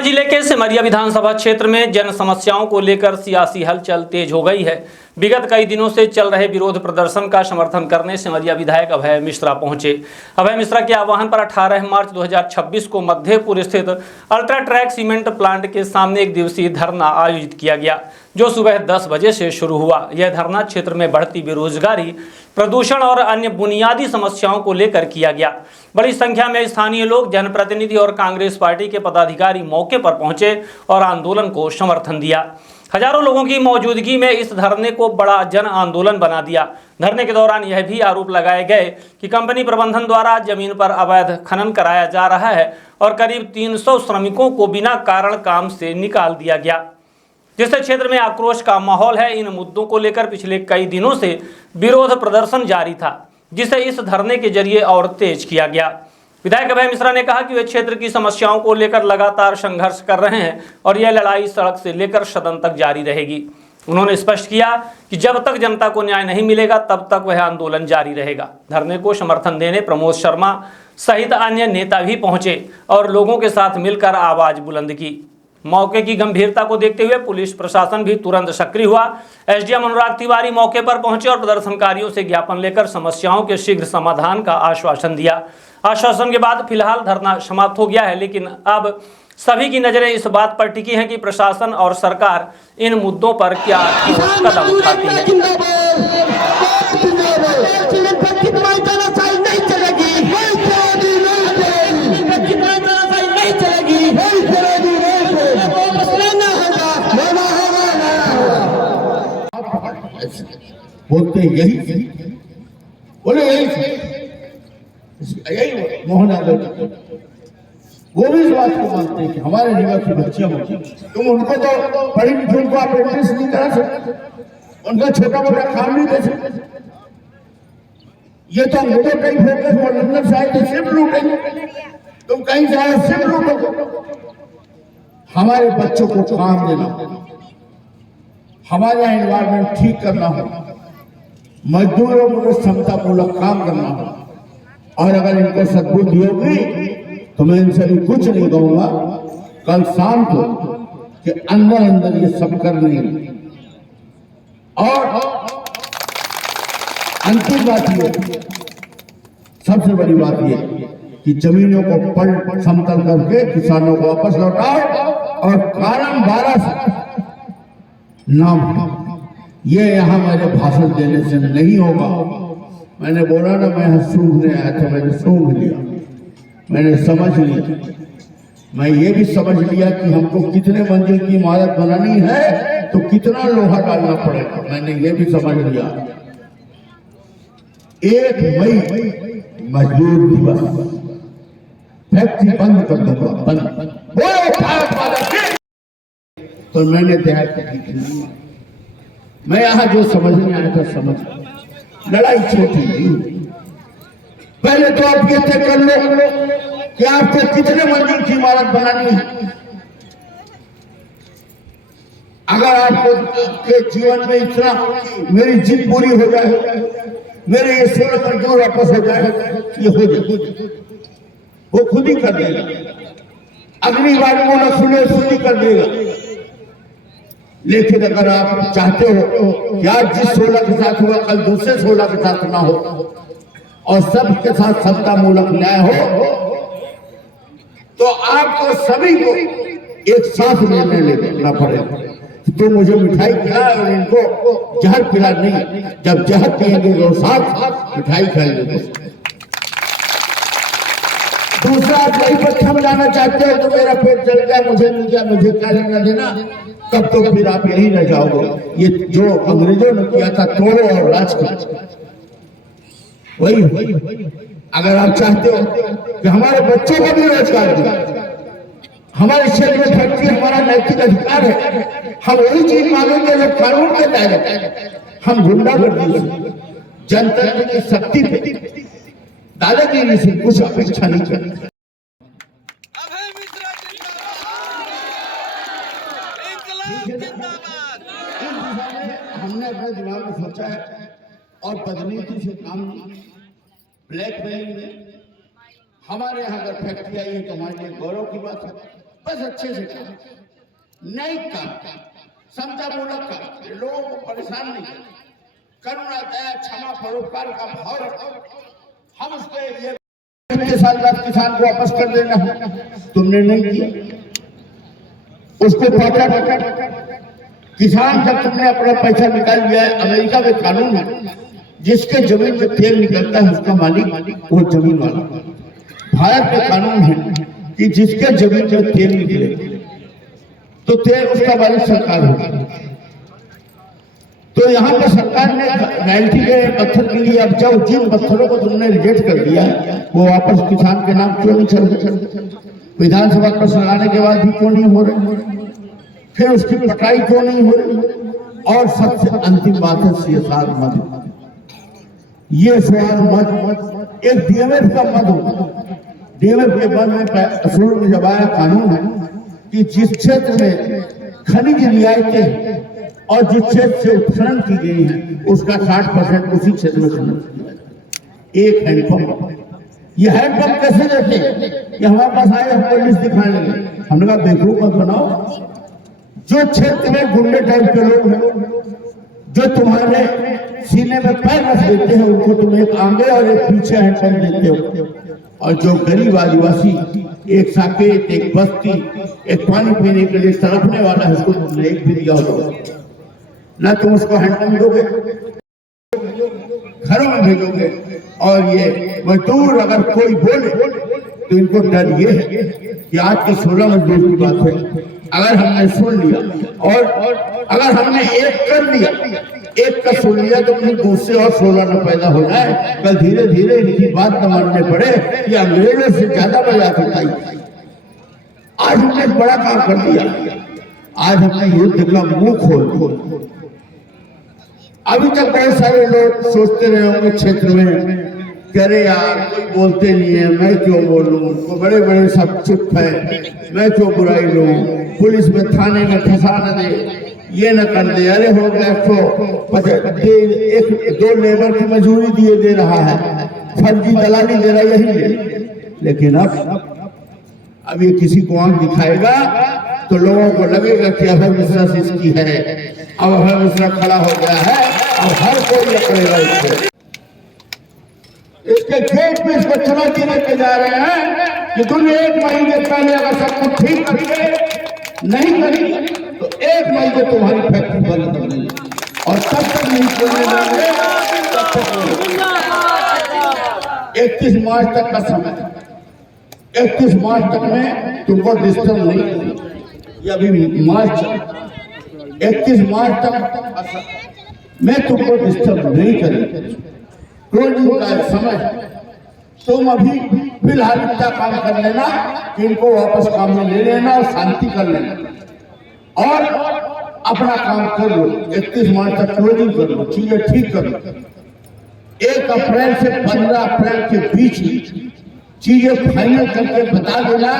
जिले के सिमरिया विधानसभा क्षेत्र में जन समस्याओं को लेकर सियासी हलचल तेज हो गई है। विगत कई दिनों से चल रहे विरोध प्रदर्शन का समर्थन करने सिमरिया विधायक अभय मिश्रा पहुंचे। अभय मिश्रा के आह्वान पर 18 मार्च 2026 को मध्यपुर स्थित अल्ट्राट्रैक सीमेंट प्लांट के सामने एक दिवसीय धरना आयोजित किया गया, जो सुबह 10 बजे से शुरू हुआ। यह धरना क्षेत्र में बढ़ती बेरोजगारी, प्रदूषण और अन्य बुनियादी समस्याओं को लेकर किया गया। बड़ी संख्या में स्थानीय लोग, जनप्रतिनिधि और कांग्रेस पार्टी के पदाधिकारी मौके पर पहुंचे और आंदोलन को समर्थन दिया। हजारों लोगों की मौजूदगी में इस धरने को बड़ा जन आंदोलन बना दिया। धरने के दौरान यह भी आरोप लगाए गए कि कंपनी प्रबंधन द्वारा जमीन पर अवैध खनन कराया जा रहा है और करीब 300 श्रमिकों को बिना कारण काम से निकाल दिया गया, जिससे क्षेत्र में आक्रोश का माहौल है। इन मुद्दों को लेकर पिछले कई दिनों से विरोध प्रदर्शन जारी था, जिसे इस धरने के जरिए और तेज किया गया। विधायक अभय मिश्रा ने कहा कि वे क्षेत्र की समस्याओं को लेकर लगातार संघर्ष कर रहे हैं और यह लड़ाई सड़क से लेकर सदन तक जारी रहेगी। उन्होंने स्पष्ट किया कि जब तक जनता को न्याय नहीं मिलेगा तब तक वह आंदोलन जारी रहेगा। धरने को समर्थन देने प्रमोद शर्मा सहित अन्य नेता भी पहुंचे और लोगों के साथ मिलकर आवाज बुलंद की। मौके की गंभीरता को देखते हुए पुलिस प्रशासन भी तुरंत सक्रिय हुआ। एसडीएम अनुराग तिवारी मौके पर पहुंचे और प्रदर्शनकारियों से ज्ञापन लेकर समस्याओं के शीघ्र समाधान का आश्वासन दिया। आश्वासन के बाद फिलहाल धरना समाप्त हो गया है, लेकिन अब सभी की नजरें इस बात पर टिकी हैं कि प्रशासन और सरकार इन मुद्दों पर क्या कदम उठाती है। बोलते यही बोले यही मोहन यादव वो भी इस बात को मानते हैं कि हमारे निवासी बच्चियां तुम उनको तो पढ़ी लिखी उनको अप्रेंटिस नहीं करा सकते, उनका छोटा मोटा काम नहीं दे सकते। ये तो अंग्रेजों कहीं फोकस और लंदन से आए थे सिर्फ लूटेंगे, तुम कहीं से आए सिर्फ लूटोगे। हमारे बच्चों को काम देना, हमारा एनवायरमेंट ठीक करना हो, मजदूरों को क्षमता मूलक काम करना हो, और अगर इनको सद्बुद्धि होगी तो मैं इनसे भी कुछ नहीं कहूंगा कल शाम को कि अंदर अंदर ये सब कर लेंगे। और अंतिम बात ये, सबसे बड़ी बात ये कि जमीनों को पलट समतल करके किसानों को वापस लौटाओ और कारण 12 से नाम ये यहाँ मेरे भाषण देने से नहीं होगा। मैंने बोला ना, मैं सूंघने आया था, मैंने सूंघ लिया, मैंने समझ लिया। मैं ये भी समझ लिया कि हमको कितने मंजिल की इमारत बनानी है तो कितना लोहा डालना पड़ेगा, मैंने ये भी समझ लिया। 1 मई मजदूर दिवस, फैक्ट्री बंद कर दूंगा, बंद। तो मैंने देखा कि मैं यहाँ जो समझने आया था समझ, लड़ाई छोटी नहीं। पहले तो आप ये तय कर लो कि आपको कितने मंजिल की इमारत बनानी है। अगर आपको के जीवन में इतना मेरी जिद पूरी हो जाए, मेरे ये 16 मजदूर वापस हो जाए, ये हो जाए, वो खुद ही कर देगा। अगली बार वो न सुने खुद ही कर देगा। लेकिन अगर आप चाहते हो कि आज जिस 16 के साथ हुआ कल दूसरे 16 के साथ ना हो और सबके साथ सत्ता मूलक न्याय हो, तो आपको सभी को एक साथ निर्णय लेना पड़ेगा। तो मुझे मिठाई खिला और इनको जहर पिला नहीं, जब जहर पिएंगे तो साथ मिठाई खाएंगे। दूसरा, आप यही पर थम जाना चाहते हो तो मेरा पेट जल गया, मुझे मिल गया, मुझे क्या लेना देना, तब तो फिर आप यही रह जाओगे। ये जो अंग्रेजों ने किया था तोड़ो और राज करो, वही। अगर आप चाहते हो कि हमारे बच्चों को भी रोजगार दे, हमारे क्षेत्र में फैक्ट्री हमारा नैतिक अधिकार है, हम वही चीज मांगेंगे जो कानून के दायरे। हम गुंडागर्दी से, जनतंत्र की शक्ति पे, दादागिरी से कुछ अपेक्षा नहीं करते। हमने अपने दिमाग में सोचा है और बदनीति से काम नहीं, ब्लैकमेलिंग में। हमारे यहाँ अगर फैक्ट्री आई है तो हमारे लिए गौरव की बात है। बस अच्छे से काम, नहीं काम, समतामूलक काम, लोगों को परेशान नहीं करना, करुणा दया क्षमा परोपकार का भाव रखो। हम उस पे ये के साथ किसान को वापस कर देना तुमने नहीं किया, उसको पकड़ किसान जब तुमने अपना पैसा निकाल लिया है। अमेरिका में कानून है, जिसके जमीन में तेल निकलता है उसका मालिक वो जमीन वाला। भारत में कानून है कि जिसके जमीन में तेल निकले तो तेल उसका मालिक सरकार होगी। तो यहाँ पर सरकार ने रॉयल्टी के पत्थर के लिए अब जब जिन पत्थरों को तुमने रिजेक्ट कर दिया वो वापस किसान के नाम क्यों नहीं चल रहे? विधानसभा पर लगाने के बाद भी क्यों नहीं हो रहे? फिर उसकी कटाई क्यों नहीं हो रही? और सबसे अंतिम बात है CSR मद। ये सवाल मद एक DMF का मद हो। DMF के बाद में शुरू में जब आया कानून है कि जिस क्षेत्र में खनिज रियायतें और जिस क्षेत्र से उत्खनन की गई है उसका 60% उसी क्षेत्र में खनन किया जाए। एक हैंडपंप, ये हैंडपंप कैसे देते? ये हमारे पास आए, हमको लिस्ट दिखाने लगे। हमने कहा बेवकूफ मत बनाओ। जो क्षेत्र में गुंडे टाइप के लोग हैं, जो तुम्हारे सीने में पैर रख देते हैं, उनको तुम एक आगे और एक पीछे हैंडपंप देते हो। और जो गरीब आदिवासी एक साकेत, एक बस्ती, एक पानी पीने के लिए तड़पने वाला है, उसको तुमने एक भी दिया होगा ना? तुम उसको हैंडपंप दोगे, घरों में भेजोगे। और ये मजदूर अगर कोई बोले तो इनको डर ये है कि आज के 16 मजदूर की बात है, अगर हमने सुन लिया और अगर हमने एक कर लिया, एक का सुन लिया तो कहीं दूसरे और 16 न पैदा हो जाए। कल धीरे धीरे इनकी बात न मानने पड़े कि अंग्रेजों से ज्यादा मजाक उठाई। आज हमने बड़ा काम कर दिया, आज हमने युद्ध का मुंह खोल दिया। अभी तक बहुत सारे लोग सोचते रहे होंगे क्षेत्र में कि अरे यार कोई बोलते नहीं है, मैं क्यों बोलूं, तो बड़े बड़े सब चुप है, मैं क्यों बुराई लूं, पुलिस में थाने में फंसा न दे, ये न कर दे, अरे हो गया तो 1-2 लेबर की मजदूरी दिए दे रहा है, फर्जी दलाली दे रहा है, यही ले। लेकिन अब ये किसी को आंख दिखाएगा तो लोगों को लगेगा कि अभय मिश्रा से इसकी है। अब अभय मिश्रा खड़ा हो गया है, अब हर कोई पकड़ेगा इसको। इसके खेत में इसको चुनौती देते जा रहे हैं कि तुम 1 महीने पहले अगर सब कुछ ठीक करके नहीं करी तो 1 मई को तुम्हारी फैक्ट्री बंद कर देंगे और तब तक नहीं खोलने देंगे। 31 मार्च तक का समय, 31 मार्च तक में तुमको डिस्टर्ब नहीं, ये अभी मार्च 31 मार्च तक मैं तुमको डिस्टर्ब नहीं करूंगा। क्लोजिंग का समय तुम अभी फिलहाल इतना काम कर लेना कि इनको वापस काम में ले लेना और शांति कर लेना और अपना काम कर लो। 31 मार्च तक क्लोजिंग कर लो, चीजें ठीक कर लो। 1 अप्रैल से 15 अप्रैल के बीच चीजें फाइनल करके बता देना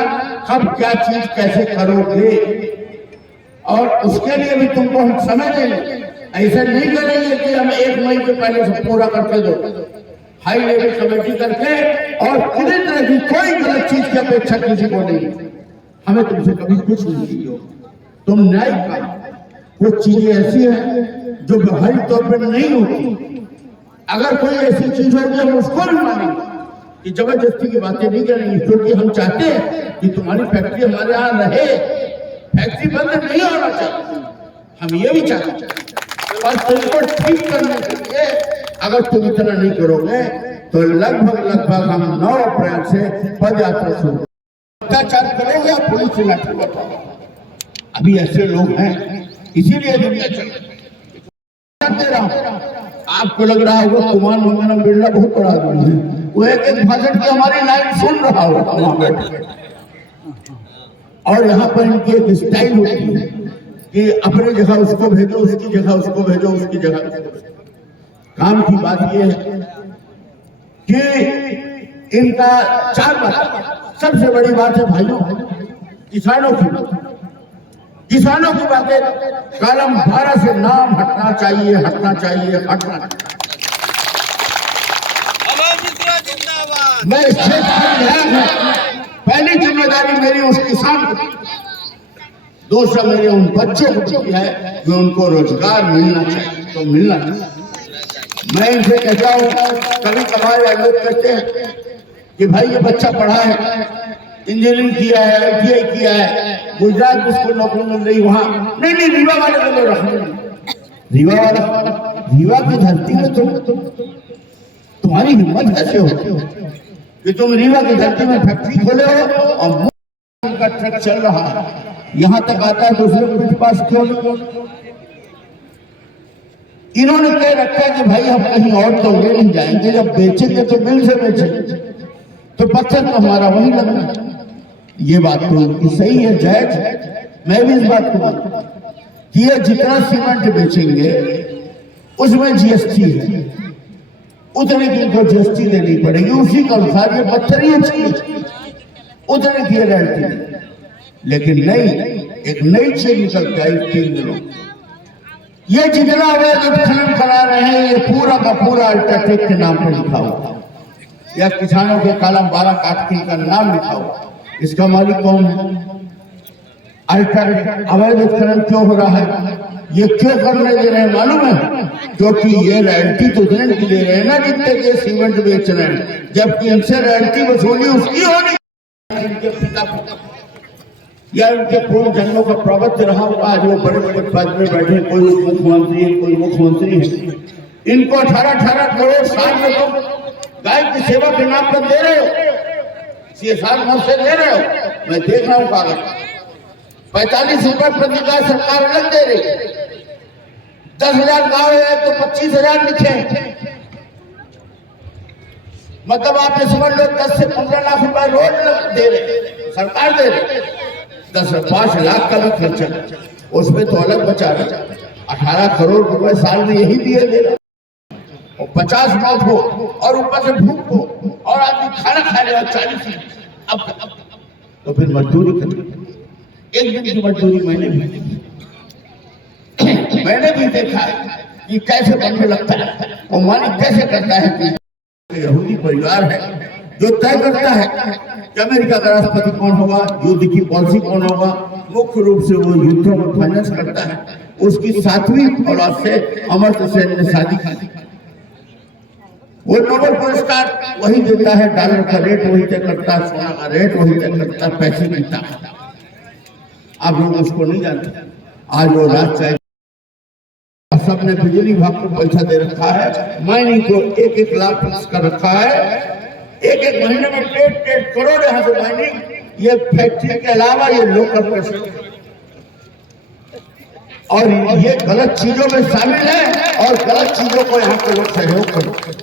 कब क्या चीज कैसे करोगे, और उसके लिए भी तुमको हम समय देंगे। ऐसा नहीं करेंगे कि हम 1 मई के पहले सब पूरा करके दो। हाई लेवल कमेटी करके और किसी तरह की कोई गलत चीज की अपेक्षा किसी को नहीं। हमें तुमसे कभी कुछ नहीं चाहिए। तुम न्यायिक काम, वो चीजें ऐसी हैं जो व्यवहारिक तौर पर नहीं होती। अगर कोई ऐसी चीज होगी हम उसको भी मानेंगे कि जबरदस्ती की बातें नहीं करेंगे, क्योंकि हम चाहते हैं कि तुम्हारी फैक्ट्री हमारे यहाँ रहे, फैक्ट्री बंद नहीं होना चाहिए। हम ये भी चाहते हैं और तुमको ठीक करने के लिए अगर तुम इतना नहीं करोगे तो लगभग हम 9 अप्रैल से पद यात्रा शुरू अत्याचार करोगे या पुलिस से लाठी बताओगे। अभी ऐसे लोग हैं, इसीलिए दुनिया चल रहा हूं। आपको लग रहा होगा कुमार मंगलम बिरला बहुत बड़ा आदमी है, वो एक भाषण की हमारी लाइन सुन रहा होगा वहां बैठे। और यहाँ पर इनकी एक स्टाइल होती है कि अपनी जगह उसको भेजो, उसकी जगह उसको भेजो, उसकी जगह उसको भेजो। काम की बात यह है कि इनका 4 बात, सबसे बड़ी बात है भाइयों किसानों की बात। किसानों की बातें कलम 12 से नाम हटना चाहिए, हटना चाहिए, हटना चाहिए। मैं इस क्षेत्र में विधायक हूं, पहली जिम्मेदारी मेरी उस किसान की दूसरा मेरे उन बच्चों को है कि उनको रोजगार मिलना चाहिए, तो मिलना चाहिए। मैं इनसे कहता हूँ, कभी कभार लोग कहते हैं कि भाई ये बच्चा पढ़ा है, इंजीनियरिंग किया है, ITI किया है, गुजरात में उसको नौकरी मिल रही, वहां नहीं रीवा वाले को लोग रखने, रीवा की धरती में तुम्हारी हिम्मत कैसे होती हो कि तुम रीवा की धरती में फैक्ट्री खोले हो और उनका ट्रक चल रहा है, यहां तक आता है दूसरे के पास क्यों नहीं? इन्होंने कह रखा है कि भाई हम कहीं और तो ले नहीं जाएंगे, जब बेचेंगे तो मिल से बेचेंगे, तो पत्थर तो हमारा वही लगना। ये बात तो उनकी सही है, जायज। मैं भी इस बात को मानता हूं कि ये जितना सीमेंट बेचेंगे उसमें GST है, उतने की इनको GST देनी पड़ेगी, उसी के अनुसार ये पत्थर ही चाहिए, उतने की रॉयल्टी। लेकिन नहीं, एक नई चीज निकल के आई 3 दिनों, ये जितना अवैध उत्खनन करा रहे हैं ये पूरा का पूरा अल्ट्राटेक के नाम पर लिखा हुआ, या किसानों के कॉलम 12 काटती का नाम लिखा हुआ। इसका मालिक कौन है? अल्ट्राटेक। अवैध उत्खनन क्यों हो रहा है, ये क्यों करने दे रहे हैं मालूम है? क्योंकि ये रॉयल्टी तो उतने की दे रहे हैं ना जितने के सीमेंट बेच रहे हैं, जबकि इनसे रॉयल्टी वसूली उसकी होनी, इनके पिता या उनके पूर्व जन्मों का प्रवृत्ति रहा होगा। आज वो बड़े बड़े पद में बैठे, कोई मुख्यमंत्री है, कोई मुख्यमंत्री है, इनको 18-18 करोड़ साल में तुम गाय की सेवा के नाम पर दे रहे हो, CSR नाम से दे रहे हो। मैं देख रहा हूँ कागज, 45 रुपए प्रति गाय सरकार अलग दे रही, 10,000 गाँव है तो 25,000 लिखे, मतलब आप ये समझ लो 10 से 15 लाख रुपए रोज दे रहे, सरकार दे रही। 5 लाख का भी खर्चा उसमें तो अलग बचा रहा, 18 करोड़ रुपए साल में यही दिए दे रहा, और 50 मौत हो और ऊपर से भूख हो और आदमी खाना खा रहे हो 40 दिन, अब तो फिर मजदूरी कर, एक दिन की मजदूरी मैंने भी देखा है कि कैसे बनने लगता है, और मालिक कैसे करता है कि यहूदी परिवार है जो तय करता है कि अमेरिका का राष्ट्रपति कौन होगा, युद्ध की पॉलिसी कौन होगा, मुख्य रूप से वो युद्धों में फाइनेंस करता है। उसकी 7वीं औलाद से अमर्त्य सेन ने शादी की, वो नोबेल पुरस्कार वही देता है, डॉलर का रेट वही तय करता है, सोना का रेट वही तय करता है, पैसे मिलता है। आप लोग उसको नहीं जानते, आज वो राज चाहिए, सबने बिजली विभाग को पैसा दे रखा है, माइनिंग को 1-1 लाख फिक्स कर रखा है, एक महीने में 1.5 करोड़ यहाँ से माइनिंग, ये फैक्ट्री के अलावा ये लोकल प्रेशर, और ये गलत चीजों में शामिल है और गलत चीजों को यहाँ के लोग सहयोग करते।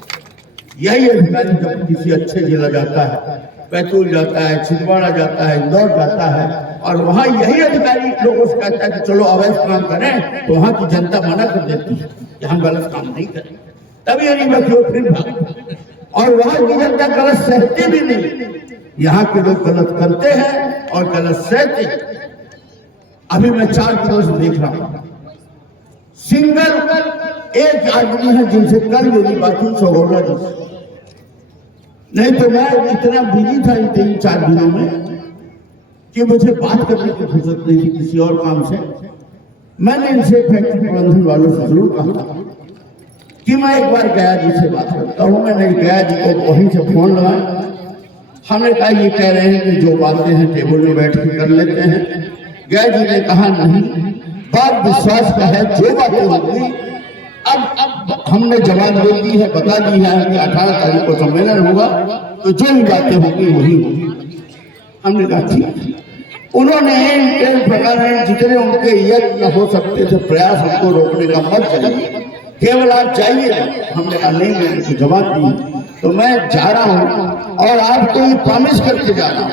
यही अधिकारी जब किसी अच्छे जिला जाता है, बैतूल जाता है, छिंदवाड़ा जाता है, इंदौर जाता है, और वहाँ यही अधिकारी लोगों से कहता है कि चलो अवैध काम करें, तो वहाँ की जनता मना कर देती है कि हम गलत काम नहीं करें, तभी ये नहीं बच्चे फिर भाग, और वहाँ की जनता गलत सहती भी नहीं, यहाँ के लोग गलत करते हैं और गलत सहते हैं। अभी मैं 4 दिनों से देख रहा हूँ, सिंगल एक आदमी है जिनसे कल मेरी बात हुई सगोला जी से, नहीं तो मैं इतना बिजी था इन 3-4 दिनों में कि मुझे बात करने की फुर्सत नहीं थी किसी और काम से। मैंने इनसे फैक्ट्री प्रबंधन वालों से जरूर कहा था कि मैं एक बार गया जी से बात करता हूँ। मैंने गया जी को वहीं से फोन लगाया, हमने कहा ये कह रहे हैं कि जो बातें हैं टेबल में बैठ के कर लेते हैं। गया जी ने कहा नहीं, बात विश्वास का है, जो बातें होंगी अब हमने जवाब दे दी है, बता दी है कि 18 तारीख को सम्मेलन होगा, तो जो भी बातें होंगी वही होगी। हमने कहा ठीक। उन्होंने इन प्रकार जितने उनके यत्न हो सकते थे प्रयास हमको रोकने का मत चाहिए, केवल आप जाइए। हमने कहा नहीं, मैंने तो जवाब दी, तो मैं जा रहा हूँ और आपको ये प्रॉमिस करके जा रहा हूँ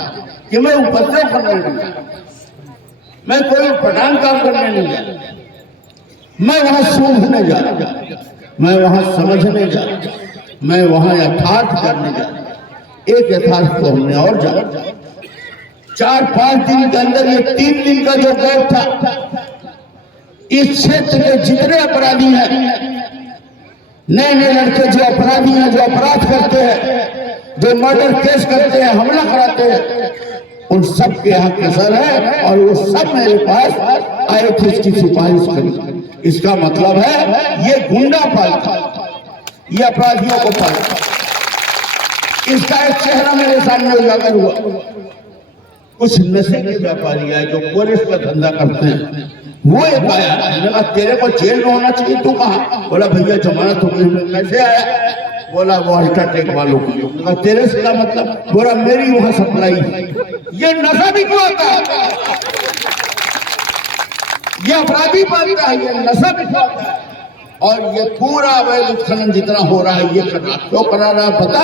कि मैं उपद्रव करने नहीं जा रहा, मैं कोई प्रधान काम करने नहीं जा रहा, मैं वहां सूंघने जा रहा, मैं वहां समझने जा रहा, मैं वहां यथार्थ करने जा रहा। एक यथार्थ को हमने और जाना, 4-5 दिन के अंदर ये 3 दिन का जो गैप था, इस क्षेत्र के जितने अपराधी हैं, नए लड़के जो अपराधी हैं, जो अपराध करते हैं, जो मर्डर केस करते हैं, हमला कराते हैं, उन सब के यहाँ कसर है और वो सब मेरे पास आए थे इसकी सिफारिश करी। इसका मतलब है ये गुंडा पालता, ये अपराधियों को पालता। इसका एक चेहरा मेरे सामने उजागर हुआ। कुछ नशे के व्यापारी आए जो कोरेस का धंधा करते हैं, वो एक आया, कहा तेरे को जेल में होना चाहिए, तू कहा? बोला भैया जमानत हो गई। कैसे आया? बोला वो अल्ट्राटेक वालों को। तेरे से क्या मतलब? बोला मेरी वहां सप्लाई। ये नशा भी क्यों आता है? ये अपराधी पालता है, ये नशा भी आता है। और ये पूरा अवैध उत्खनन जितना हो रहा है ये क्यों करा रहा है पता?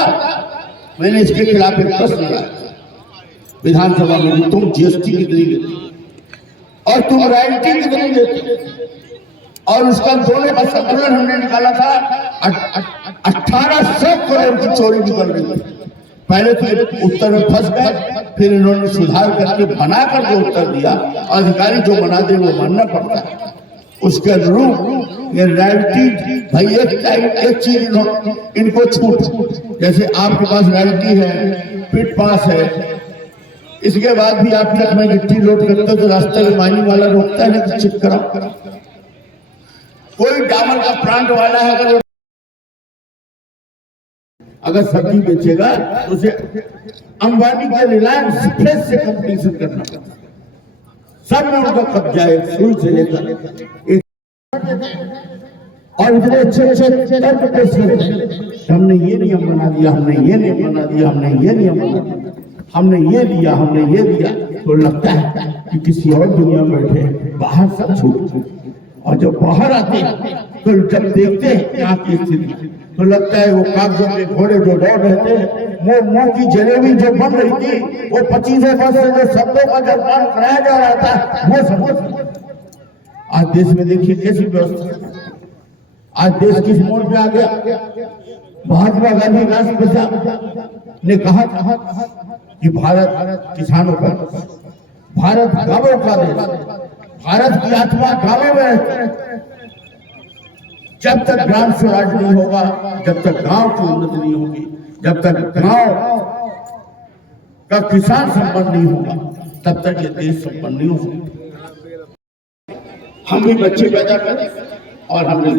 मैंने इसके खिलाफ एक प्रश्न लगाया विधानसभा में, तुम जीएसटी कितनी देते और तुम रॉयल्टी कितनी देते? और उसका दोनों का संतुलन हमने निकाला था। 1800 करोड़ की चोरी निकल रही थी। पहले तो उत्तर में फंस गए, फिर इन्होंने सुधार करके बनाकर जो उत्तर दिया, अधिकारी जो बना दे वो मानना पड़ता है। उसके अनुरूप ये रॉयल्टी भाई एक चीज इनको छूट, जैसे आपके पास रॉयल्टी है, पिट पास है, इसके बाद भी आप ट्रक में गिट्टी लोड करते हो तो रास्ते में माइनिंग वाला रोकता है ना कि चेक कराओ। कोई डामर का प्लांट वाला है अगर सब्जी बेचेगा तो उसे अंबानी के रिलायंस फ्रेश से कंपटीशन करना पड़ता। सब में उनका कब्जा है, सुई से लेकर और इतने अच्छे तर्क पेश करते, हमने ये नियम बना दिया, हमने ये नियम बना दिया, हमने ये नियम बना दिया, हमने ये दिया, हमने ये दिया। तो लगता है कि किसी और दुनिया में बैठे, बाहर सब छूट। और जब बाहर आते तो जब देखते हैं यहाँ की स्थिति तो लगता है वो कागजों के घोड़े जो दौड़ रहे थे, वो मुंह की जलेबी जो बन रही थी, वो 25 वर्ष से जो शब्दों का जलपान कराया जा रहा था वो सब आज देश में देखिए कैसी व्यवस्था। आज देश किस मोड़ पे आ गया? महात्मा गांधी राष्ट्रपिता ने कहा कि भारत किसानों का, भारत गांवों का देश, भारत की आत्मा गांवों में रहती है। जब तक ग्राम स्वराज नहीं होगा, जब तक गांव की उन्नति नहीं होगी, जब तक गांव का किसान संपन्न नहीं होगा, तब तक ये देश संपन्न नहीं हो सकता। हम भी बच्चे पैदा करें और हमने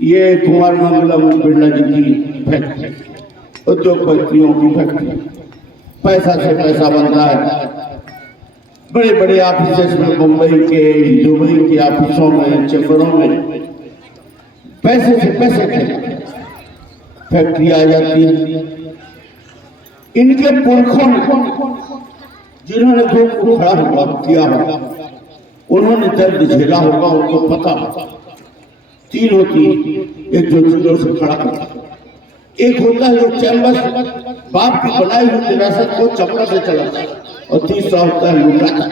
ये कुमार मंगलम बिरला जी की फैक्ट्री, उद्योगपतियों की फैक्ट्री, पैसा से पैसा बन रहा है। बड़े बड़े ऑफिस में, मुंबई के, दुबई के ऑफिसों में, चेम्बरों में पैसे से पैसे के फैक्ट्री आ जाती है। इनके पुरखों ने जिन्होंने धूप को खड़ा हुआ किया होगा, उन्होंने दर्द झेला होगा, उनको पता होगा। तीन होती, एक जो चीजों से खड़ा होता, एक होता है जो चैम्बर बाप की बनाई हुई विरासत को चपड़ा से चलाता है, और तीसरा होता है लुटाता,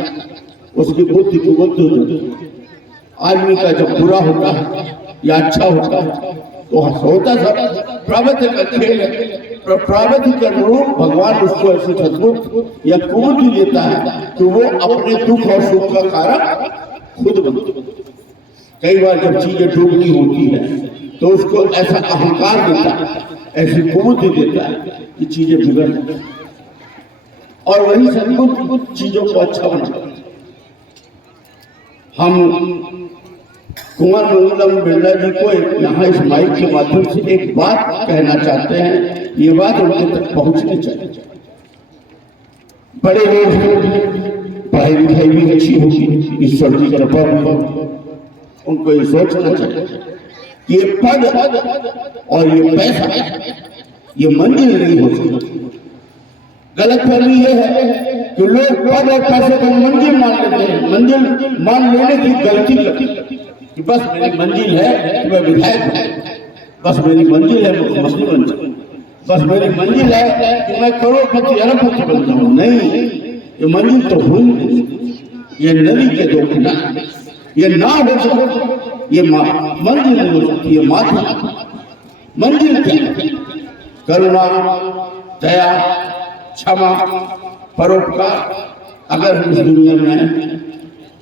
उसकी बुद्धि को बुद्ध हो जाती है। आदमी का जब बुरा होता है या अच्छा होता है तो होता सब प्रवृत्ति का खेल है। प्रवृत्ति के अनुरूप भगवान उसको ऐसी सद्बुद्ध या कुबुद्धि देता है कि वो अपने दुख और सुख का कारण खुद बनता है। कई बार जब चीजें डूबती होती है तो उसको ऐसा अहंकार देता है, ऐसी कुबुद्धि देता है कि चीजें बिगड़ जाती हैं, और वही सद्बुद्ध चीजों को अच्छा बनाता है। हम कुमार मंगलम बिरला जी को यहाँ इस माइक के माध्यम से एक बात कहना चाहते हैं, ये बात उनके तक पहुंचनी चाहिए। बड़े लोग, पढ़ाई लिखाई भी अच्छी होगी, ईश्वर की कृपा भी होगी, उनको ये सोचना चाहिए ये पद और ये पैसा ये मंजिल नहीं हो सकती। गलतफहमी ये है कि लोग पद और पैसे को मंजिल मान लेते हैं। मंजिल मान लेने की गलती करते हैं कि बस मेरी मंजिल है कि मैं विधायक हूं, बस मेरी मंजिल है मुख्यमंत्री बन जाऊं, बस मेरी मंजिल है कि मैं करोड़पति अरबपति बन जाऊं। नहीं, ये मंजिल तो हुई नहीं। ये नदी के दो किनारे, ये ना हो सकती, ये मंजिल नहीं हो सकती, ये माथा। मंजिल क्या? करुणा, दया, क्षमा, परोपकार। अगर हम इस दुनिया में हैं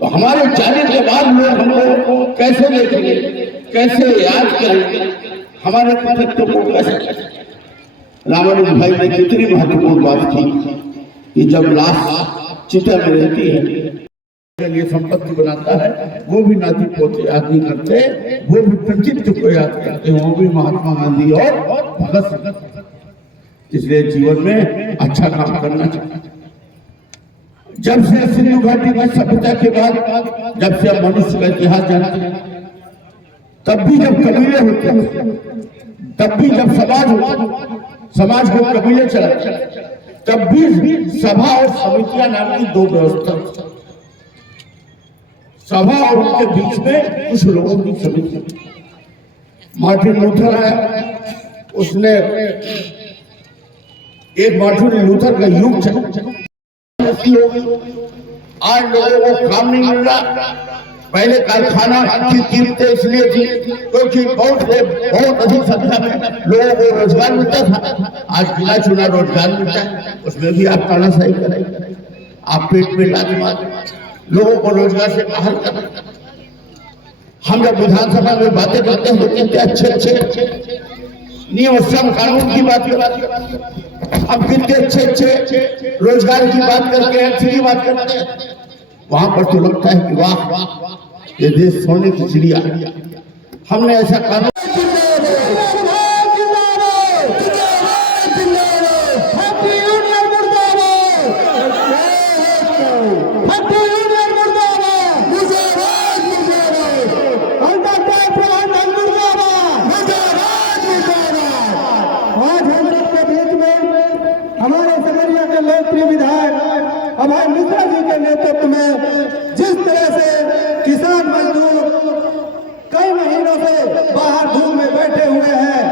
तो हमारे जाने के बाद लोग हमको कैसे देखेंगे, कैसे याद करेंगे, हमारे कृतित्व को कैसे? रामानुज भाई ने कितनी महत्वपूर्ण बात की कि जब लाश चिता में रहती है ये संपत्ति बनाता है, वो भी नाती पोते याद नहीं करते, वो भी प्रचित्त को याद करते, वो भी महात्मा गांधी और भगत सिंह। इसलिए जीवन में अच्छा काम करना चाहिए। जब से सिंधु घाटी की सभ्यता के बाद, जब से हम मनुष्य का इतिहास जानते हैं, तब भी जब कबीले होते थे, तब भी जब समाज को कबीले चलाते, तब भी सभा और समितियां नाम की दो व्यवस्था, सभा और उनके बीच में कुछ लोगों की समिति। मार्टिन लूथर आया, उसने एक मार्टिन लूथर का युग हो गई। आज लोगों को काम नहीं मिल रहा। पहले कारखाना की कीमतें इसलिए थी क्योंकि बहुत अधिक संख्या में लोगों को रोजगार मिलता था। आज बिना चुना रोजगार मिलता है, उसमें भी आप तानाशाही करें, आप पेट में लात मार लोगों को रोजगार से बाहर कर। हम जब विधानसभा में बातें करते हैं तो कितने अच्छे नियम श्रम कानून की बात करते, हम कितने अच्छे रोजगार की बात करके अच्छी बात करते हैं। वहां पर तो लगता है कि वाह ये देश सोने की चिड़िया। हमने ऐसा कानून लोकप्रिय विधायक अभय मिश्रा जी के नेतृत्व में जिस तरह से किसान मजदूर कई महीनों से बाहर धूप में बैठे हुए हैं,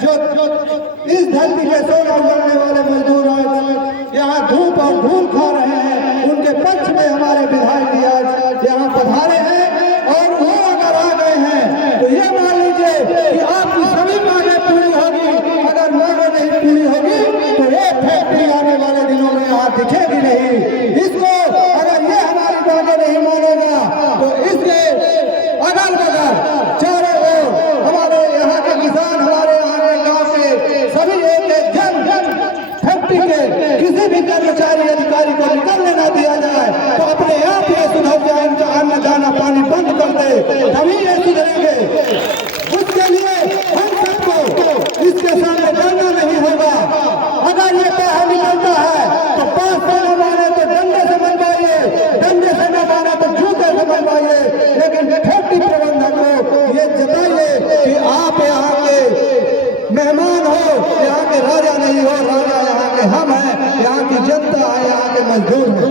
जो इस धरती के सोना उगलने वाले मजदूर आज यहाँ धूप और धूल खा रहे हैं, उनके पक्ष में हमारे विधायक जी आज यहाँ पधारे हैं। और वो अगर आ गए हैं तो ये मान लीजिए कि आपकी सभी मांगे पूरी होगी। अगर मांगे नहीं पूरी होगी तो एक फैक्ट्री आने वाले दिनों में यहाँ दिखेगी नहीं। इसको अगर ये हमारी मांगे नहीं मानेगा तो इसके अगल बगल चारों ओर हमारे यहाँ के किसान, हमारे यहाँ के गाँव के सभी एक जन फैक्ट्री के किसी भी कर्मचारी अधिकारी को निकलने न दिया जाए तो अपने आप ये सुधर जाए। इनका अन्न दाना पानी बंद कर दे, तभी ये सुधरेंगे। उसके लिए हम सबको इसके सामने डरना नहीं होगा। अगर ये पैसा निकलता है तो 5 से न माने तो डंडे से मनवाइए, डंडे से न माने तो जूते से मनवाइए, लेकिन फैक्ट्री प्रबंधक को ये जताइए कि आप यहाँ के मेहमान हो, यहाँ के राजा नहीं हो। राजा यहाँ के हम हैं, यहाँ की जनता है, यहाँ के मजदूर हैं।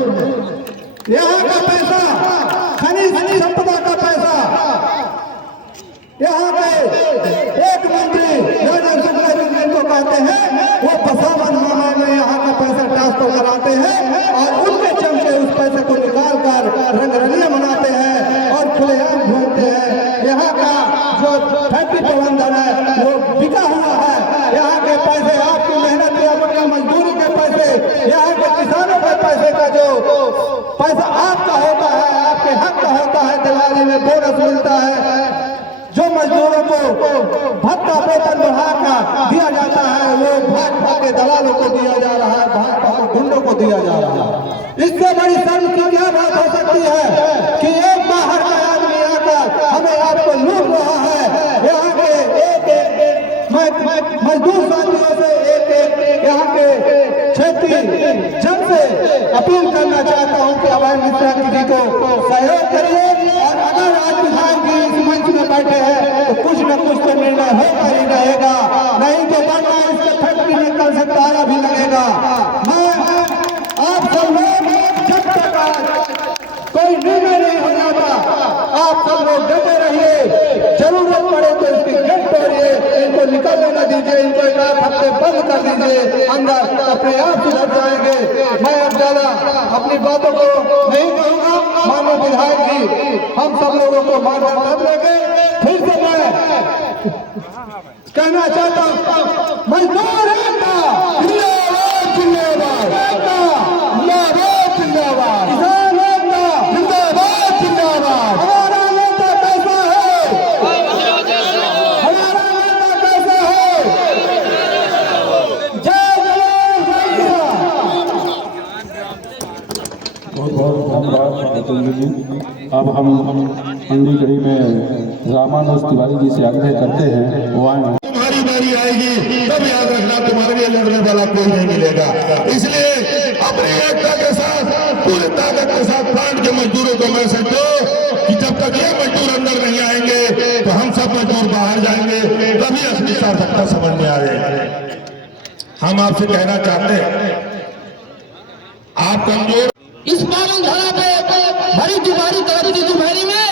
यहाँ का पैसा खनिज संपदा का पैसा यहाँ के एक मंत्री जिनको कहते हैं वो पसावन मामले में यहाँ का पैसा ट्रांसफर कराते हैं और उनके चमचे उस पैसे को निकाल कर रंगरलियां मनाते हैं और खुलेआम घूमते हैं। यहाँ का जो फैक्ट्री प्रबंधन है वो बिका हुआ है। यहाँ के पैसे आपकी मेहनत या मजदूरी के पैसे, यहाँ के किसानों के पैसे का जो पैसा आपका होता है, आपके हक का होता है, दिवाली में बोनस मिलता है, जो मजदूरों को भत्ता वेतन बढ़ाकर दिया जाता है वो भाजपा के दलालों को दिया जा रहा है, भाजपा के गुंडों को दिया जा रहा है। इससे बड़ी शर्म की क्या बात हो सकती है कि एक बाहर का आदमी आकर हमें आपको लूट रहा है। यहाँ के एक मजदूर साथियों से एक यहाँ के क्षेत्रीय जन से अपील करना चाहता हूँ कि अभय मिश्रा जी को सहयोग करिए। और अगर आज विधायक जी इस मंच में बैठे हैं तो कुछ न कुछ तो निर्णय होगा ही रहेगा, नहीं तो वरना इसके फैक्ट्री में कल से ताला भी लगेगा। मैं आप सब लोग जब तक कोई निर्णय नहीं हो जाता आप सब लोग डटे रहिए। जरूरत पड़े तो इसकी गेट तोड़िए, इनको निकलने न दीजिए, इनको 1 हफ्ते बंद कर दीजिए, अंदर अपने आप सुधर जाएंगे। मैं अब ज्यादा अपनी बातों को नहीं कहूँगा। मानो विधायक जी हम सब लोगों को मार्गदर्शन कर देंगे। फिर से मैं कहना चाहता हूँ मजदूर एकता जिंदाबाद, जिंदाबाद एकता जिंदाबाद, जिंदाबाद किसान एकता जिंदाबाद, जिंदाबाद। हमारा नेता कैसा है, हमारा नेता कैसा है, धन्यवाद जितेंद्र जी। अब हम मंडीगढ़ी में रामानुज तिवारी जी से आग्रह करते हैं वो आए। तुम्हारी बारी आएगी तब याद रखना तुम्हारे लिए लड़ने वाला कोई नहीं मिलेगा। इसलिए अपनी एकता के साथ पूरी ताकत के साथ प्लांट के मजदूरों को मैसेज दो कि जब तक ये मजदूर अंदर नहीं आएंगे तो हम सब मजदूर बाहर जाएंगे, तभी असली सार्थकता समझ में आएगी। हम आपसे कहना चाहते हैं, आप कमजोर इस पावन धरा पे भरी दुबारी तरफ की दोपहरी में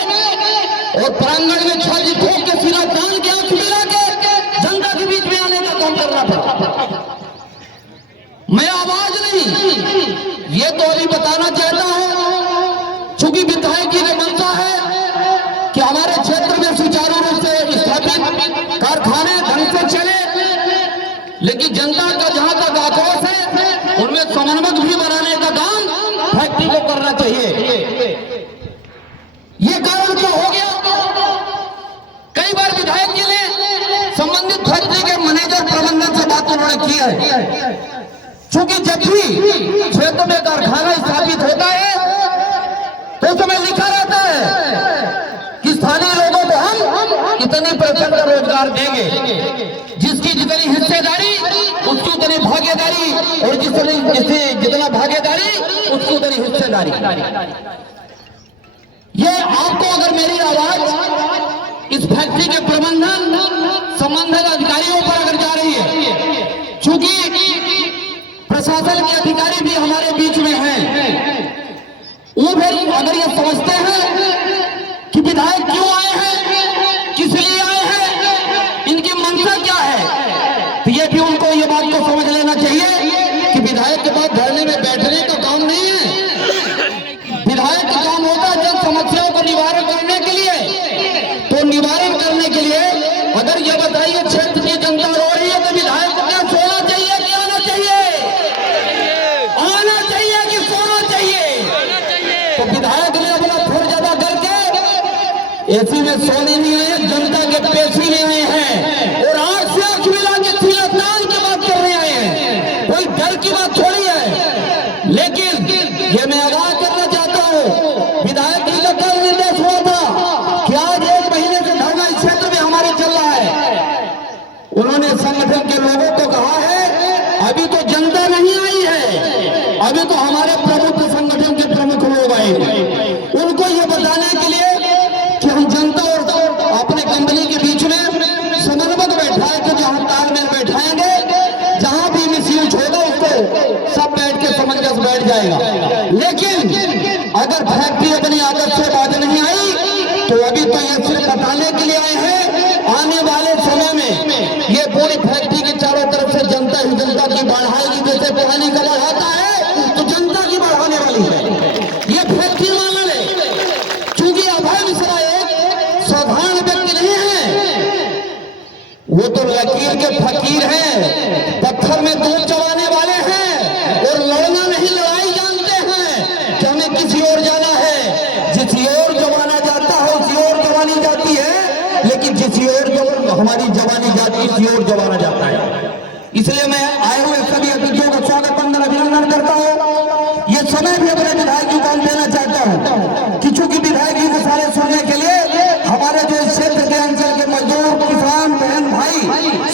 और प्रांगण में छाजी ठोक के सिरा तान के आंख मिला के जनता के बीच में आने का काम करना पड़ा। मैं आवाज नहीं, ये तो अभी बताना चाहता हूं, चूंकि विधायक की मंशा है कि हमारे क्षेत्र में सुचारू रूप से स्थापित कारखाने ढंग से चले, लेकिन जनता का जहां तक आक्रोश है उनमें समन्वय भी बनाने का काम फैक्ट्री को करना चाहिए। ये कारण क्या हो गया? कई बार विधायक जी ने संबंधित फैक्ट्री के मैनेजर प्रबंधन से बात उन्होंने की है, क्योंकि जब भी क्षेत्र में कारखाना स्थापित होता है तो उसमें लिखा रहता है कि स्थानीय लोगों को हम इतने % का रोजगार देंगे, जिसकी जितनी हिस्सेदारी उसकी उतनी भागीदारी, और जितना भागीदारी उसकी उतनी हिस्सेदारी। ये आपको अगर मेरी आवाज इस फैक्ट्री के प्रबंधन संबंधित अधिकारियों पर अगर जा रही है, चूंकि प्रशासन के अधिकारी भी हमारे बीच में हैं, वो भी अगर ये समझते हैं कि विधायक क्यों आए हैं, किस लिए आए हैं, इनकी मंशा क्या है, तो ये भी उनको ये बात को समझ लेना चाहिए कि विधायक के पास धरने में बैठने का काम नहीं है। विधायक का काम होता है जन समस्याओं को निवारण करने के लिए। तो निवारण करने के लिए अगर ये बताइए क्षेत्र की जनता रो रही है तो विधायक को क्या सोना चाहिए कि आना चाहिए? आना चाहिए कि सोना चाहिए? तो विधायक ने अपना फर्ज अदा करके एसी में सोने नहीं आए, जनता के पेशी में आए हैं और आंख से आंख मिला के सिलातान की बात करने आए हैं। कोई डर की बात थोड़ी है। लेकिन ये मैं आगाह करना चाहता हूँ, विधायक जी का कल निर्देश हुआ था कि आज 1 महीने से धरना इस क्षेत्र में हमारे चल रहा है। उन्होंने संगठन के लोगों को कहा है अभी तो जनता नहीं आई है, अभी तो हमारे प्रमुख संगठन के प्रमुख लोग आएंगे। उनको ये बताने के लिए कि हम जनता और अपने कंपनी के बीच में समन्वय बैठाए के जहां तालमेल बैठाएंगे, जहां भी मिसयूज होगा उसको सब बैठ के समंजस बैठ जाएगा। लेकिन अगर फैक्ट्री अपनी आदत से बाज नहीं आई तो अभी तो ये सिर्फ बताने के लिए आए हैं, आने वाले समय में ये पूरी फैक्ट्री के चारों तरफ से जनता ही जनता की बढ़ाएगी। जैसे पानी का बढ़ाता है तो जनता की बढ़ाने वाली है ये फैक्ट्री माना ले। चूंकि अभय मिश्रा एक साधारण व्यक्ति नहीं है, वो तो लकीर के फकीर हैं, पत्थर में दूध चबाने वाले हैं और लड़ना नहीं लड़ाई जानते हैं कि हमें किसी और जाना है। जिस ओर जवाना जाता है उसी ओर जवानी जाती है, लेकिन जिस ओर हमारी जवानी जाती है उसी ओर जवाना जाता है। इसलिए मैं आए हुए सभी अतिथियों का स्वागत बंदन अभिनंदन करता हूँ। ये समय भी अपने विधायक जी को देना चाहता हूँ कि चूंकि विधायक जी को सारे सुनने के लिए हमारे जो इस क्षेत्र के अंचल के मजदूर किसान बहन भाई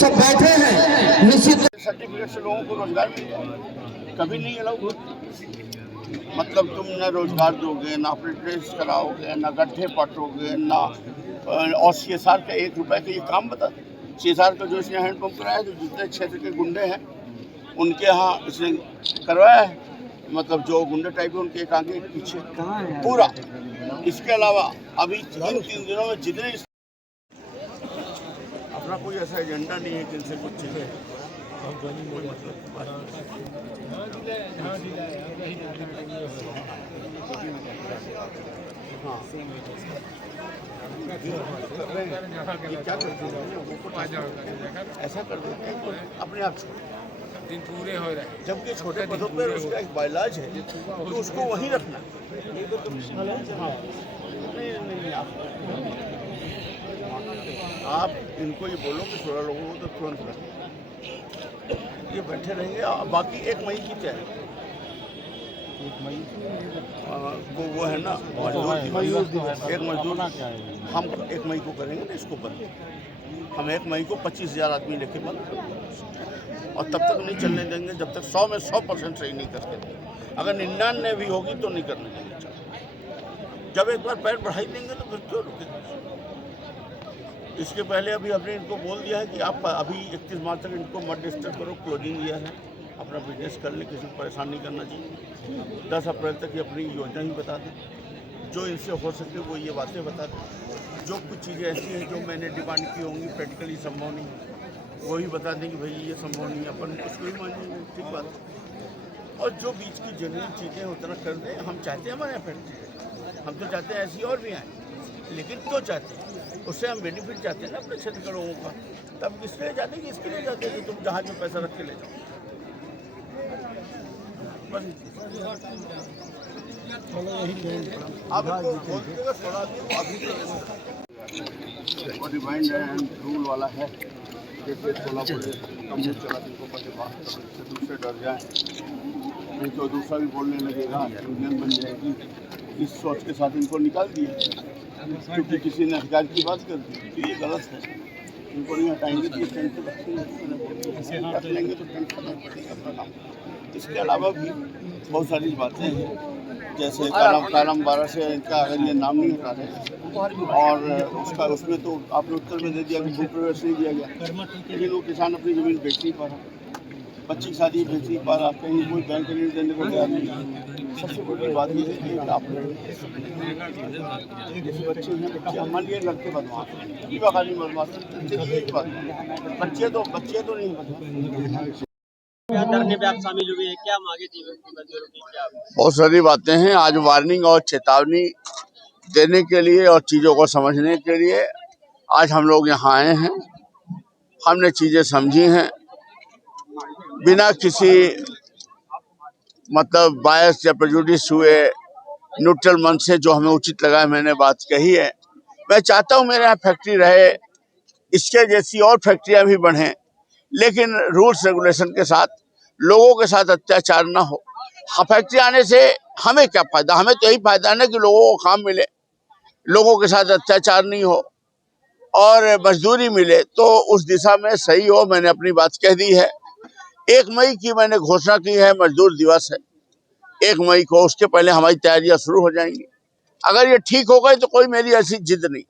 सब बैठे हैं। निश्चित सर्टिफिकेट से लोगों को रोजगार मिल जाए, कभी नहीं अलाउ। मतलब तुम न रोजगार दोगे, ना फिल्ट्रेस कराओगे, ना गड्ढे पटोगे, ना और CSR का 1 रुपए का ये काम बता। CSR का जो इसने हैंडपम्प कराया, तो जितने क्षेत्र के गुंडे हैं उनके यहाँ इसने करवाया है। मतलब जो गुंडे टाइप है उनके एक आगे पीछे पूरा। इसके अलावा अभी इन 3 दिनों में जितने अपना कोई ऐसा एजेंडा नहीं है जिनसे कुछ चीजें कोई मतलब हाँ क्या करते हैं, ऐसा कर देते हैं अपने आप दिन पूरे हो रहे हैं। जबकि छोटे पदों पर उसका एक बाइलाज है तो उसको वहीं रखना। आप इनको ये बोलो कि 16 लोगों को तो तुरंत रखें, ये बैठे रहेंगे। बाकी 1 मई की तय को वो है ना मजदूर दिवस, एक मजदूर हम 1 मई को करेंगे ना इसको बंद। हम 1 मई को 25,000 आदमी लेके बंद करेंगे और तब तक नहीं चलने देंगे जब तक 100 में 100% सही नहीं करके देंगे। अगर 99 भी होगी तो नहीं करने देंगे। जब एक बार पैर बढ़ाई देंगे तो फिर क्यों रुकेंगे। इसके पहले अभी हमने इनको बोल दिया है कि आप अभी 31 मार्च तक इनको मत डिस्टर्ब करो, क्लोजिंग ईयर है, अपना बिजनेस कर ले, किसी को परेशान नहीं करना चाहिए। 10 अप्रैल तक ये अपनी योजना ही बता दें, जो इनसे हो सके वो ये बातें बता दें। जो कुछ चीज़ें ऐसी हैं जो मैंने डिमांड की होंगी प्रैक्टिकली संभव नहीं, वही बता दें कि भाई ये संभव नहीं, अपन उसको ही मानेंगे, ठीक बात है। और जो बीच की जरूरी चीज़ें उतना कर दें। हम चाहते हैं हमारे यहाँ फैक्ट्री, हम तो चाहते हैं ऐसी और भी आएँ, लेकिन क्यों चाहते हैं, उससे हम बेनिफिट चाहते हैं ना अपने क्षेत्र के लोगों का। तब किसके लिए जाते हैं कि इसके लिए जाते हैं कि तुम जहाज में पैसा रख के ले जाओ। डिवाइंड एंड रूल वाला है, जैसे 16 कम चला जिनको पहले बात से दूसरे डर जाए, नहीं तो दूसरा भी बोलने लगेगा, यूनियन बन जाएगी। इस सोच के साथ इनको निकाल दिया क्योंकि किसी ने अधिकार की बात कर दी, तो ये गलत है। इनको नहीं हटाएंगे तो टेंशन रख लेंगे तो टेंशन नहीं पड़ेगा अपना काम। इसके अलावा भी बहुत सारी बातें हैं, जैसे कालम 12 से इनका अगर ये नाम नहीं हटा रहे और उसमें तो आपने उत्तर में दे दिया कि भू प्रवेश नहीं दिया गया, लेकिन वो किसान अपनी ज़मीन बेच नहीं पा रहा, बच्ची की शादी बेच नहीं पा रहा, कहीं कोई बैंक ऋण देने को तैयार नहीं। सबसे बड़ी बात ये है कि आपने जैसे बच्चे हैं, बच्चे हमारे लिए लगते बदमाश, नहीं बदमाश, बच्चे तो नहीं बदमाश। धरने पे आप शामिल हुए हैं, क्या मांगे थी मजदूरों की, क्या? बहुत सारी बातें हैं। आज वार्निंग और चेतावनी देने के लिए और चीज़ों को समझने के लिए आज हम लोग यहाँ आए हैं। हमने चीज़ें समझी हैं बिना किसी मतलब बायस या प्रेजुडिस हुए, न्यूट्रल मन से जो हमें उचित लगा मैंने बात कही है। मैं चाहता हूँ मेरे यहाँ फैक्ट्री रहे, इसके जैसी और फैक्ट्रियाँ भी बढ़ें, लेकिन रूल्स रेगुलेशन के साथ, लोगों के साथ अत्याचार ना हो। फैक्ट्री आने से हमें क्या फायदा, हमें तो यही फायदा है ना कि लोगों को काम मिले, लोगों के साथ अत्याचार नहीं हो और मजदूरी मिले, तो उस दिशा में सही हो। मैंने अपनी बात कह दी है। 1 मई की मैंने घोषणा की है, मजदूर दिवस है 1 मई को, उसके पहले हमारी तैयारियां शुरू हो जाएंगी। अगर ये ठीक हो गई तो कोई मेरी ऐसी जिद नहीं,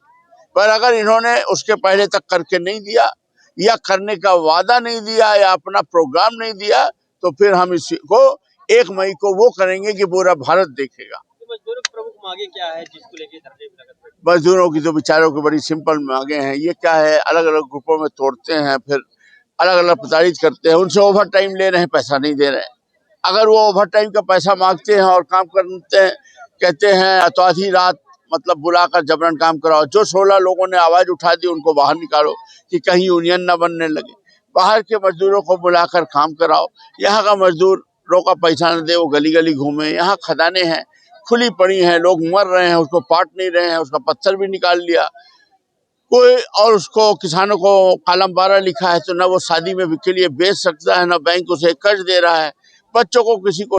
पर अगर इन्होंने उसके पहले तक करके नहीं दिया या करने का वादा नहीं दिया या अपना प्रोग्राम नहीं दिया, तो फिर हम इसको 1 मई को वो करेंगे कि पूरा भारत देखेगा। मजदूरों की प्रमुख मांगे क्या है जिसको लेके धरने पे लगे? मजदूरों की तो बेचारों की बड़ी सिंपल मांगे हैं। ये क्या है, अलग अलग ग्रुपों में तोड़ते हैं, फिर अलग अलग प्रताड़ित करते हैं, उनसे ओवर टाइम ले रहे हैं, पैसा नहीं दे रहे हैं। अगर वो ओवर टाइम का पैसा मांगते हैं और काम करते हैं, कहते हैं तो आधी रात मतलब बुलाकर जबरन काम कराओ। जो 16 लोगों ने आवाज उठा दी उनको बाहर निकालो कि कहीं यूनियन न बनने लगे। बाहर के मजदूरों को बुलाकर काम कराओ। यहाँ का मजदूरों का पैसा न दे, वो गली गली घूमे। यहाँ खदानें हैं, खुली पड़ी हैं, लोग मर रहे हैं, उसको पाट नहीं रहे हैं, उसका पत्थर भी निकाल लिया कोई, और उसको किसानों को कालम 12 लिखा है तो न वो शादी में के लिए बेच सकता है, न बैंक उसे कर्ज दे रहा है। बच्चों को किसी को